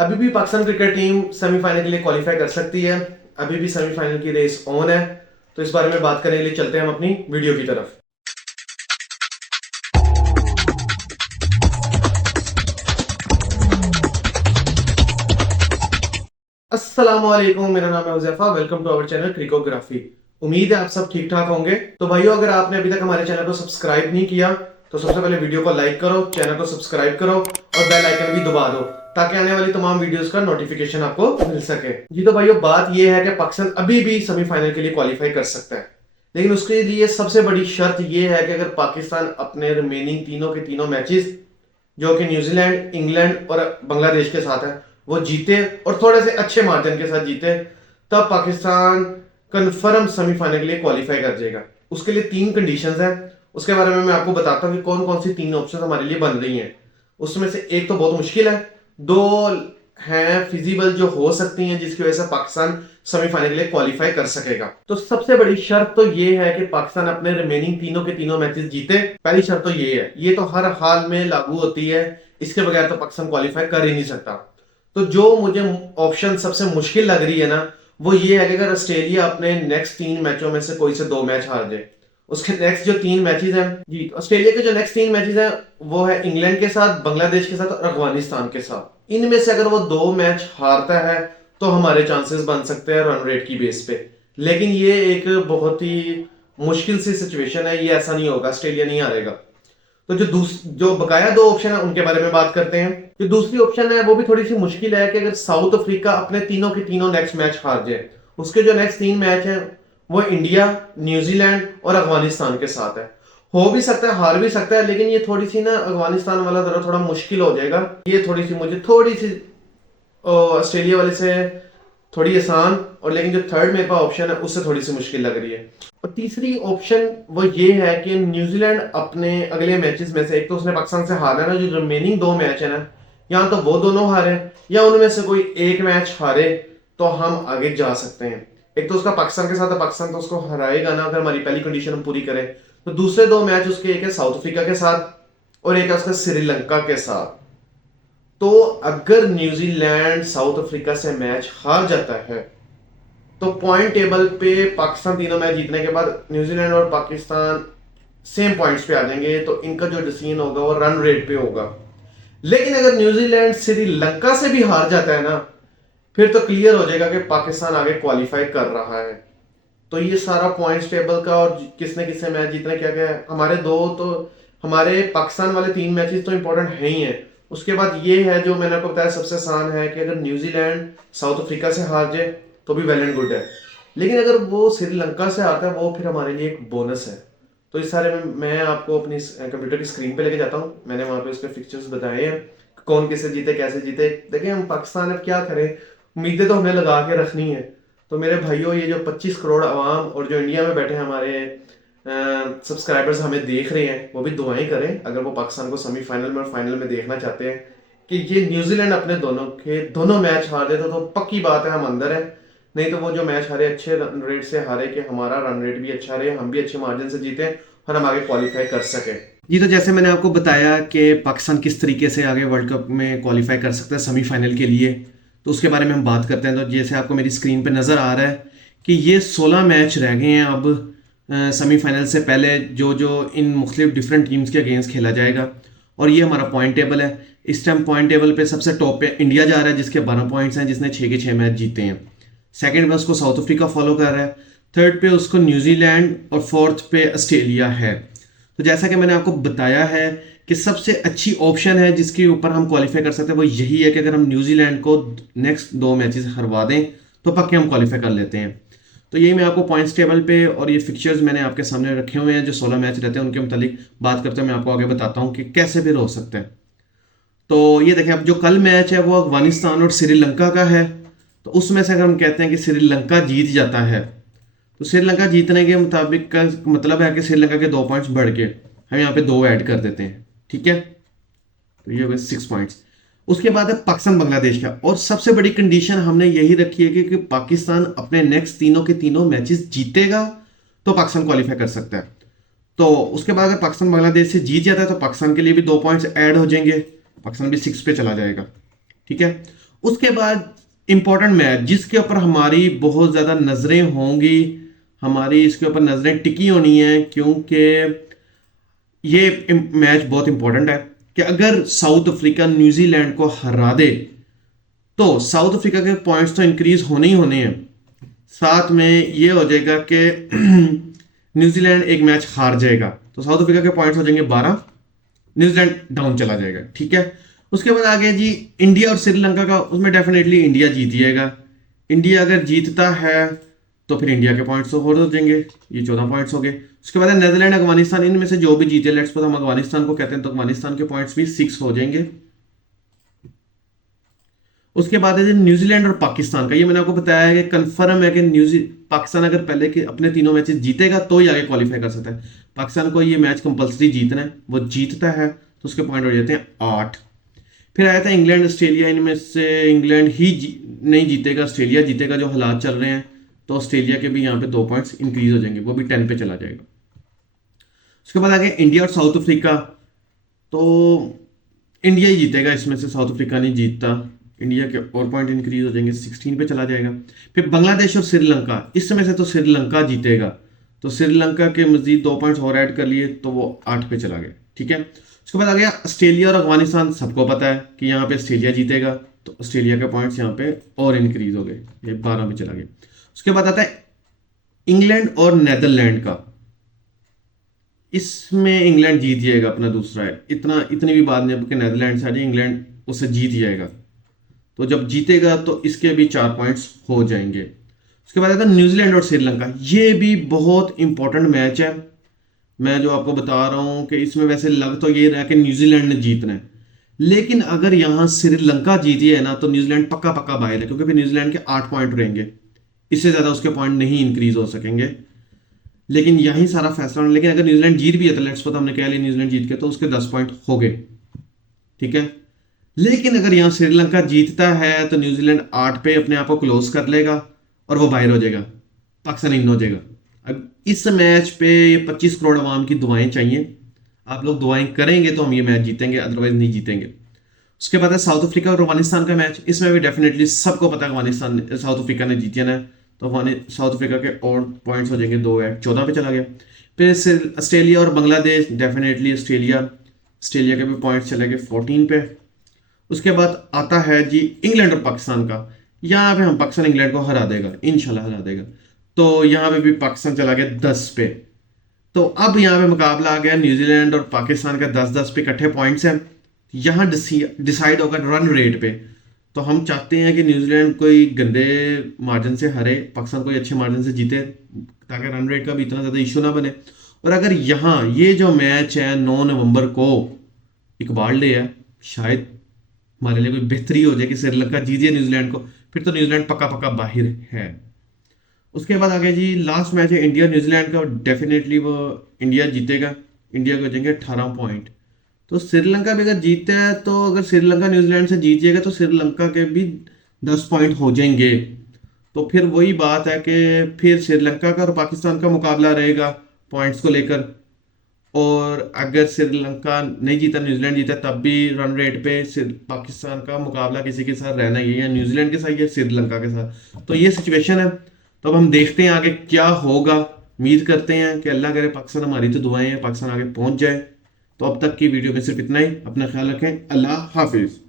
अभी भी Pakistan cricket team semifinal के लिए क्वालिफाई कर सकती है। अभी भी सेमीफाइनल की रेस ऑन है। तो इस बारे में बात करने के लिए चलते हैं हम अपनी वीडियो की तरफ। अस्सलाम वालेकुम, मेरा नाम है Huzaifa. Welcome to our channel Cricography. उम्मीद है आप सब ठीक ठाक होंगे। तो भाइयों, अगर आपने अभी तक हमारे चैनल को सब्सक्राइब नहीं किया तो सबसे पहले वीडियो को लाइक करो, चैनल को सब्सक्राइब करो और बेल आइकन भी दबा दो ताकि आने वाली तमाम वीडियोस का नोटिफिकेशन आपको मिल सके। जी तो भाइयों, बात यह है कि पाकिस्तान अभी भी सेमीफाइनल के लिए क्वालिफाई कर सकता है, लेकिन उसके लिए सबसे बड़ी शर्त यह है कि अगर पाकिस्तान अपने रिमेनिंग तीनों के तीनों मैचेस जो कि न्यूजीलैंड, इंग्लैंड और बांग्लादेश के साथ है वो जीते और थोड़े से अच्छे मार्जिन के साथ जीते, तब पाकिस्तान कंफर्म सेमीफाइनल के लिए क्वालिफाई कर जाएगा। उसके लिए तीन कंडीशंस हैं, उसके बारे में मैं आपको बताता हूँ कि कौन कौन सी तीन ऑप्शन हमारे लिए बन रही हैं। उसमें से एक तो बहुत मुश्किल है, दो हैं फिजिबल जो हो सकती हैं जिसकी वजह से पाकिस्तान सेमीफाइनल के लिए क्वालिफाई कर सकेगा। तो सबसे बड़ी शर्त तो ये है कि पाकिस्तान अपने रिमेनिंग तीनों के तीनों मैचेस जीते। पहली शर्त तो ये है, ये तो हर हाल में लागू होती है, इसके बगैर तो पाकिस्तान क्वालिफाई कर ही नहीं सकता। तो जो मुझे ऑप्शन सबसे मुश्किल लग रही है ना, वो ये है कि अगर ऑस्ट्रेलिया अपने नेक्स्ट तीन मैचों में से कोई से दो मैच हार जाए। उसके नेक्स्ट जो तीन मैचेस हैं जी, ऑस्ट्रेलिया के जो नेक्स्ट तीन मैचेस हैं वो है इंग्लैंड के साथ, बांग्लादेश के साथ और अफगानिस्तान के साथ। इनमें से अगर वो दो मैच हारता है तो हमारे चांसेस बन सकते हैं रन रेट की बेस पे। लेकिन ये एक बहुत ही मुश्किल सी सिचुएशन है, ये ऐसा नहीं होगा, ऑस्ट्रेलिया नहीं हारेगा। तो जो बकाया दो ऑप्शन है उनके बारे में बात करते हैं। जो दूसरी ऑप्शन है वो भी थोड़ी सी मुश्किल है कि अगर साउथ अफ्रीका अपने तीनों के तीनों नेक्स्ट मैच हार जाए, उसके जो नेक्स्ट तीन मैच हैं वो इंडिया, न्यूजीलैंड और अफगानिस्तान के साथ है। हो भी सकता है, हार भी सकता है, लेकिन ये थोड़ी सी ना अफगानिस्तान वाला जरा थोड़ा मुश्किल हो जाएगा। ये थोड़ी सी मुझे थोड़ी सी ऑस्ट्रेलिया वाले से थोड़ी आसान, और लेकिन जो थर्ड मेरे पास ऑप्शन है उससे थोड़ी सी मुश्किल लग रही है। और तीसरी ऑप्शन वो ये है कि न्यूजीलैंड अपने अगले मैचेस में से, एक तो उसने पाकिस्तान से हारा है ना, जो रिमेनिंग दो मैच है ना, या तो वो दोनों हारे या उनमें से कोई एक मैच हारे तो हम आगे जा सकते हैं। एक तो उसका पाकिस्तान के साथ है, पाकिस्तान तो उसको हराएगा ना अगर हमारी पहली कंडीशन हम पूरी करें। तो दूसरे दो मैच उसके, एक है साउथ अफ्रीका के साथ और एक है उसका श्रीलंका के साथ। तो अगर न्यूजीलैंड साउथ अफ्रीका से मैच हार जाता है तो पॉइंट टेबल पे पाकिस्तान तीनों मैच जीतने के बाद न्यूजीलैंड और पाकिस्तान सेम पॉइंट्स पे आ जाएंगे, तो इनका जो डिसीजन होगा वो रन रेट पे होगा। लेकिन अगर न्यूजीलैंड श्रीलंका से भी हार जाता है ना, फिर तो क्लियर हो जाएगा कि पाकिस्तान आगे क्वालिफाई कर रहा है। तो ये सारा पॉइंट्स टेबल का और किसने किसने मैच जीतना क्या क्या है, हमारे दो तो हमारे पाकिस्तान वाले तीन मैचेस तो इंपॉर्टेंट है ही हैं। उसके बाद ये है जो मैंने आपको बताया सबसे आसान है कि अगर न्यूजीलैंड साउथ अफ्रीका से हार जाए तो भी वेल एंड गुड है, लेकिन अगर वो श्रीलंका से आता है वो फिर हमारे लिए एक बोनस है। तो इस सारे में मैं आपको अपनी कंप्यूटर की स्क्रीन पे लेके जाता हूँ। मैंने वहाँ पे उसके फिक्चर्स बताए हैं, कौन किसे जीते कैसे जीते। देखिए, हम पाकिस्तान अब क्या करें, उम्मीदें तो हमें लगा के रखनी है। तो मेरे भाइयों, ये जो 25 करोड़ आवाम और जो इंडिया में बैठे हमारे सब्सक्राइबर्स हमें देख रहे हैं, वो भी दुआएं करें अगर वो पाकिस्तान को सेमीफाइनल में और फाइनल में देखना चाहते हैं कि ये न्यूजीलैंड अपने दोनों के दोनों मैच हार देता तो पक्की बात है हम अंदर है। नहीं तो वो जो मैच हारे अच्छे रन रेट से हारे कि हमारा रन रेट भी अच्छा रहे, हम भी अच्छे मार्जिन से जीते और हम आगे क्वालिफाई कर सके। जी तो जैसे मैंने आपको बताया कि पाकिस्तान किस तरीके से आगे वर्ल्ड कप में क्वालिफाई कर सकता है सेमीफाइनल के लिए, तो उसके बारे में हम बात करते हैं। तो जैसे आपको मेरी स्क्रीन पे नज़र आ रहा है कि ये 16 मैच रह गए हैं अब सेमीफाइनल से पहले, जो जो इन मुख्तलिफ डिफरेंट टीम्स के अगेंस्ट खेला जाएगा। और ये हमारा पॉइंट टेबल है। इस टाइम पॉइंट टेबल पे सबसे टॉप पे इंडिया जा रहा है जिसके 12 पॉइंट्स हैं, जिसने 6 के 6 मैच जीते हैं। सेकंड पे उसको साउथ अफ्रीका फॉलो कर रहा है, थर्ड पे उसको न्यूजीलैंड और फोर्थ पे ऑस्ट्रेलिया है। तो जैसा कि मैंने आपको बताया है कि सबसे अच्छी ऑप्शन है जिसके ऊपर हम क्वालिफाई कर सकते हैं वो यही है कि अगर हम न्यूजीलैंड को नेक्स्ट दो मैचेस हरवा दें तो पक्के हम क्वालिफाई कर लेते हैं। तो यही मैं आपको पॉइंट्स टेबल पे और ये फिक्चर्स मैंने आपके सामने रखे हुए हैं, जो 16 मैच रहते हैं उनके मुतालिक बात करते हैं। मैं आपको आगे बताता हूँ कि कैसे फिर हो सकते हैं। तो ये देखें, अब जो कल मैच है वो अफगानिस्तान और श्रीलंका का है। तो उसमें से अगर हम कहते हैं कि श्रीलंका जीत जाता है तो श्रीलंका जीतने के मुताबिक का मतलब है कि श्रीलंका के 2 पॉइंट्स बढ़ के हम यहाँ पे 2 ऐड कर देते हैं, ठीक है। तो ये हो गए 6 पॉइंट्स। उसके बाद है पाकिस्तान बांग्लादेश का, और सबसे बड़ी कंडीशन हमने यही रखी है कि पाकिस्तान अपने नेक्स्ट तीनों के तीनों मैचेस जीतेगा तो पाकिस्तान क्वालिफाई कर सकता है। तो उसके बाद अगर पाकिस्तान बांग्लादेश से जीत जाता है तो पाकिस्तान के लिए भी 2 पॉइंट्स ऐड हो जाएंगे, पाकिस्तान भी 6 पे चला जाएगा, ठीक है। उसके बाद इंपॉर्टेंट मैच जिसके ऊपर हमारी बहुत ज्यादा नजरें होंगी, हमारी इसके ऊपर नजरें टिकी होनी है, क्योंकि ये मैच बहुत इंपॉर्टेंट है कि अगर साउथ अफ्रीका न्यूजीलैंड को हरा दे तो साउथ अफ्रीका के पॉइंट्स तो इंक्रीज होने ही होने हैं, साथ में ये हो जाएगा कि न्यूजीलैंड एक मैच हार जाएगा तो साउथ अफ्रीका के पॉइंट्स हो जाएंगे 12, न्यूजीलैंड डाउन चला जाएगा। ठीक है, उसके बाद आगे जी इंडिया और श्रीलंका का, उसमें डेफिनेटली इंडिया जीत जाएगा। इंडिया अगर जीतता है तो फिर इंडिया के पॉइंट्स तो और हो जाएंगे, ये 14 पॉइंट्स हो गए। उसके बाद नेदरलैंड अफगानिस्तान, इनमें से जो भी जीते, लेट्स सपोज हम अफगानिस्तान को कहते हैं तो अफगानिस्तान के पॉइंट्स भी 6 हो जाएंगे। उसके बाद है न्यूजीलैंड और पाकिस्तान का, ये मैंने आपको बताया है कि कंफर्म है कि पाकिस्तान अगर पहले के अपने तीनों मैचेस जीतेगा तो ही आगे क्वालिफाई कर सकता है। पाकिस्तान को ये मैच कंपलसरी जीतना है, वो जीतता है तो उसके पॉइंट हो जाते हैं 8। फिर आया था इंग्लैंड ऑस्ट्रेलिया, इनमें से इंग्लैंड ही नहीं जीतेगा, ऑस्ट्रेलिया जीतेगा जो हालात चल रहे हैं, तो ऑस्ट्रेलिया के भी यहाँ पे 2 पॉइंट्स इंक्रीज हो जाएंगे, वो भी 10 पे चला जाएगा। उसके बाद आगे इंडिया और साउथ अफ्रीका, तो इंडिया ही जीतेगा इसमें से, साउथ अफ्रीका नहीं जीतता, इंडिया के और पॉइंट इंक्रीज हो जाएंगे, 16 पे चला जाएगा। फिर बांग्लादेश और श्रीलंका, इस समय से तो श्रीलंका जीतेगा, तो श्रीलंका के मजीद 2 पॉइंट्स और ऐड कर लिए तो वो 8 पे चला गया। ठीक है, उसके बाद आ गया ऑस्ट्रेलिया और अफगानिस्तान, सबको पता है कि यहाँ पे ऑस्ट्रेलिया जीतेगा तो ऑस्ट्रेलिया के पॉइंट्स यहाँ पे और इंक्रीज हो गए, ये 12 पे चला गया। उसके बाद आता है इंग्लैंड और नेदरलैंड का, इसमें इंग्लैंड जीत जाएगा अपना दूसरा है, इतनी भी बात नहीं कि नेदरलैंड से आ जाए, इंग्लैंड उससे जीत जाएगा, तो जब जीतेगा तो इसके भी 4 पॉइंट्स हो जाएंगे। उसके बाद आता है न्यूजीलैंड और श्रीलंका, ये भी बहुत इंपॉर्टेंट मैच है। मैं जो आपको बता रहा हूं कि इसमें वैसे लग तो ये रहा कि न्यूजीलैंड ने जीतना है, लेकिन अगर यहां श्रीलंका जीती है ना तो न्यूजीलैंड पक्का पक्का बाहर है, क्योंकि फिर न्यूजीलैंड के 8 पॉइंट रहेंगे, इससे ज्यादा उसके पॉइंट नहीं इंक्रीज हो सकेंगे। लेकिन यही सारा फैसला होना, लेकिन अगर न्यूजीलैंड जीत भी है तो लेट्स पता हमने कह लिया न्यूजीलैंड जीत के तो उसके 10 पॉइंट हो गए। ठीक है, लेकिन अगर यहां श्रीलंका जीतता है तो न्यूजीलैंड 8 पे अपने आप को क्लोज कर लेगा और वो बाहर हो जाएगा, पाकिस्तान इन हो जाएगा। अब इस मैच पे 25 करोड़ आवाम की दुआएं चाहिए, आप लोग दुआएं करेंगे तो हम ये मैच जीतेंगे, अदरवाइज नहीं जीतेंगे। उसके बाद है साउथ अफ्रीका और अफगानिस्तान का मैच, इसमें भी डेफिनेटली सबको पता है अफगानिस्तान साउथ अफ्रीका ने जीतिया ना, तो साउथ अफ्रीका के और पॉइंट्स हो जाएंगे 2 ऐड 14 पे चला गया। फिर ऑस्ट्रेलिया और बांग्लादेश, डेफिनेटली ऑस्ट्रेलिया के भी पॉइंट्स चले गए 14 पे। उसके बाद आता है जी इंग्लैंड और पाकिस्तान का, यहाँ पे हम पाकिस्तान इंग्लैंड को हरा देगा, इंशाल्लाह हरा देगा, तो यहाँ पे भी पाकिस्तान चला गया 10 पे। तो अब यहाँ पे मुकाबला आ गया न्यूजीलैंड और पाकिस्तान का, 10-10 पे इकट्ठे पॉइंट्स हैं, यहाँ डिसाइड होगा रन रेट पे। तो हम चाहते हैं कि न्यूजीलैंड कोई गंदे मार्जिन से हरे, पाकिस्तान कोई अच्छे मार्जिन से जीते, ताकि रन रेट का भी इतना ज़्यादा इशू ना बने। और अगर यहाँ ये जो मैच है 9 नवंबर को, इकबाल डे है, शायद हमारे लिए कोई बेहतरी हो जाए कि श्रीलंका जीतिए न्यूजीलैंड को, फिर तो न्यूजीलैंड पक्का पक्का बाहर है। उसके बाद आगे जी लास्ट मैच है इंडिया न्यूजीलैंड का, डेफिनेटली वो इंडिया जीतेगा, इंडिया को जाएंगे 18 पॉइंट। तो श्रीलंका भी अगर जीतता है तो अगर श्रीलंका न्यूजीलैंड से जीत जाएगा तो श्रीलंका के भी 10 पॉइंट हो जाएंगे। तो फिर वही बात है कि फिर श्रीलंका का और पाकिस्तान का मुकाबला रहेगा पॉइंट्स को लेकर, और अगर श्रीलंका नहीं जीता न्यूजीलैंड जीता तब भी रन रेट पे पाकिस्तान का मुकाबला किसी के साथ रहना ही है, या न्यूजीलैंड के साथ या श्रीलंका के साथ। तो ये सिचुएशन है, तो अब हम देखते हैं आगे क्या होगा। उम्मीद करते हैं कि अल्लाह करे पाकिस्तान, हमारी तो दुआएं हैं पाकिस्तान आगे पहुंच जाए। तो अब तक की वीडियो में सिर्फ इतना ही, अपना ख्याल रखें, अल्लाह हाफिज।